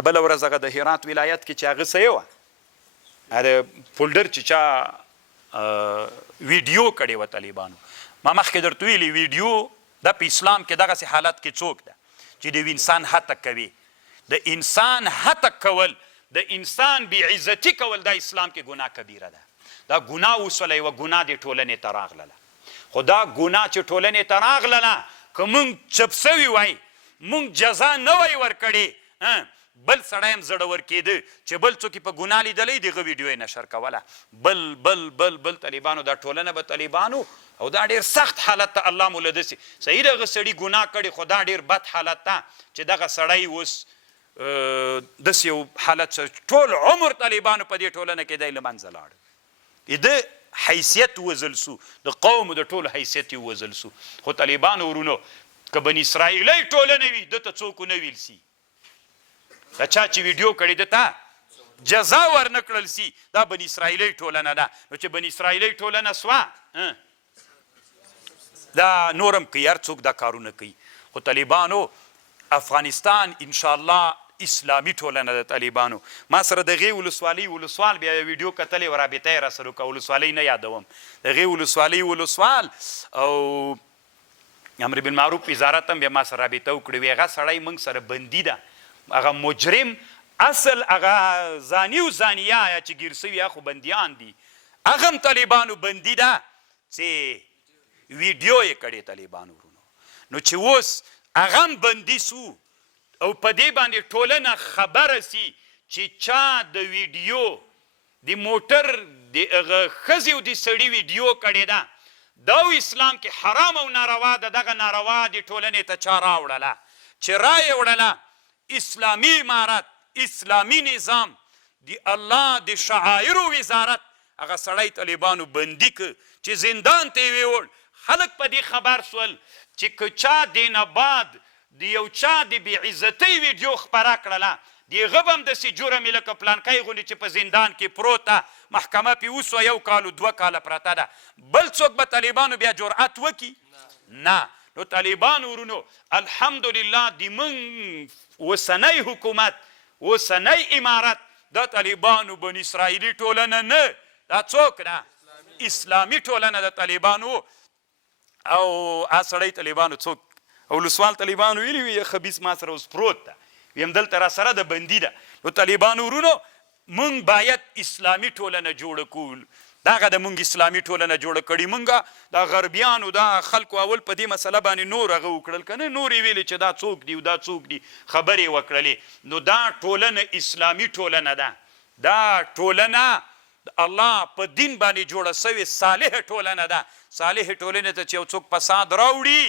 بله ورځ هغه د هرات ولایت کې چې هغه څه یې وه د فولډر چې چا ویډیو کړې وه طالبانو ما مخکې درته ویلي ویډیو دا په اسلام کې دغسې حالت کې څوک ده چې د انسان هتک کوي د انسان هتک کول د انسان بې عزتي کول دا اسلام کې ګناه کبیره ده دا ګناه وسوله یوه ګناه دې ټولنې ته راغلله خو دا ګناه چې ټولنې ته راغلله که موږ چپ سوي وای موږ جزا نه وای ورکړې بل سړی هم زړور کېده چې بل څوک په ګناه لیدلی دغه ویډیو یې نشر کوله بل طالبانو دا ټولنه به طالبانو او دا ډېر سخت حالت ته الله مو له داسې صحیح دغه سړي ګناه کړي خو دا ډېر بد حالت ته چې دغه سړی اوس داسې یو حالت ټول عمر طالبانو په دې ټولنه کې دی له منځه لاړ د حیثیت وزل سو د قوم د ټول حیثیت یې وزل سو خو طالبانو ورونو که بن اسرائیلی ټولنه وي ده ته څوک ونه ویل سي دا چا چې ویډیو کړي ده ته جزا ورنه کړل سي دا بن اسرائیلی ټولنه ده نو چې بن اسرائیلی ټولنه سوه دا نورم کوي هر څوک دا کارونه کوي خو طالبانو افغانستان انشاءالله اسلامي ټولنه د طالبانو ما سره د هغې ولسوال بیا یو ویډیو کتلې و رابطه یې راسره وکړه ولسوالۍ نه یادوم د هغې ولسوال او امر بالمعروف وزارت هم بیا ما سره رابطه وکړې وي هغه سړی موږ سره بندي ده هغه مجرم اصل هغه زاني و زانیه یا چې ګیر سوي یا خو بندیان دي هغه هم طالبانو بندي ده چې ویډیو یې کړې طالبانو ورونو نو چې اوس هغه هم بندي سو او په دې باندې ټولنه خبره سي چې چا د ویډیو د موټر د هغه ښځې او د سړي ویډیو کړې ده دا اسلام کې حرام او ناروا ده دغه ناروا د ټولنې ته چا راوړله چې رایې وړله اسلامي امارت اسلامي نظام د الله د شعایرو وزارت هغه سړی طالبانو بندي که چې زندان ته یې ویوړ خلک په دې خبر سول چې که چا دې نه بعد د یو چا د بې عزتۍ ویډیو خپره کړله د هغه به هم داسې جرم یې لکه پلانکی غوندې چې په زندان کې پروت ده محکمه پې وسوه 1 کال 2 کاله پرته ده بل څوک به طالبانو بیا جرأت وکړي نه نو طالبانو ورونو الحمدلله د موږ اوسنی حکومت اوسنی امارت دا طالبانو بن اسرائیلي ټولنه نه دا څوک ده اسلامي ټولنه د طالبانو او سړی طالبانو څوک او ولسوال طالبانو ویلي وي خبیث ما سره اوس پروت ده ویم دلته را سره د بندي ده نو طالبانو ورونو موږ باید اسلامي ټولنه جوړه کول دغه د موږ اسلامي ټولنه جوړه کړي موږ د غربیانو دا خلکو اول په دې مسله باندې نور هغه وکړل که نه نور یې ویلې چې دا څوک دي دا څوک دي خبرې وکړلې نو دا ټولنه اسلامي ټولنه ده دا ټولنه الله په دین باندې جوړه سوې صالحه ټولنه ده صالحه ټولنې ته چې یو څوک فساد راوړي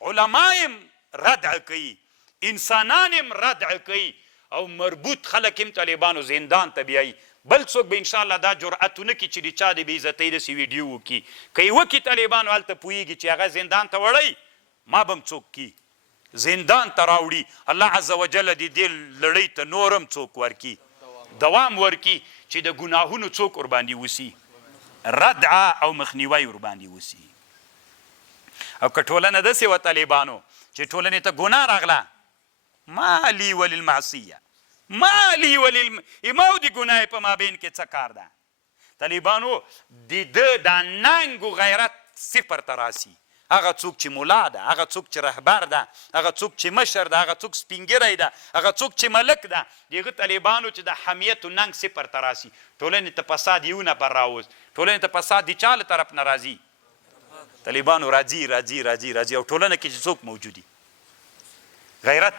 علما هم ردع کوي انسانان هم ردع کوي او مربوط خلک هم طالبانو زندان ته بیایي بل څوک به انشاءالله دا جرأت ونه کړي چې د چا د بې عزتۍ داسې ویډیو وکړي که یې وکړي طالبانو هلته پوهېږي چې هغه زندان ته وړی ما به هم څوک کي زندان ته راوړي الله عز وجل د دې لړۍ ته نور هم څوک ورکي دوام ورکي چې د ګناهونو څوک ورباندې وسي ردعه او مخنیوی ورباندې وسي او که ټولنه داسې وه طالبانو چې ټولنې ته ګناه راغله ما لي وللمعصیه ما لي ما او د ګناه په مابین کې څه کار ده طالبانو د ده دا ننګ و غیرت صفر ته راسي هغه څوک چې ملا ده هغه څوک چې رهبر ده هغه څوک چې مشر ده هغه څوک سپینګیری ده هغه څوک چې ملک ده د هغه طالبانو چې د حمیت و ننګ صفر ته راسي ټولنې ته فساد یو نفر راوست ټولنې ته فساد د چا له طرف نه راځي طالبانو راځي او ټولنه کې چې څوک موجودي غیرت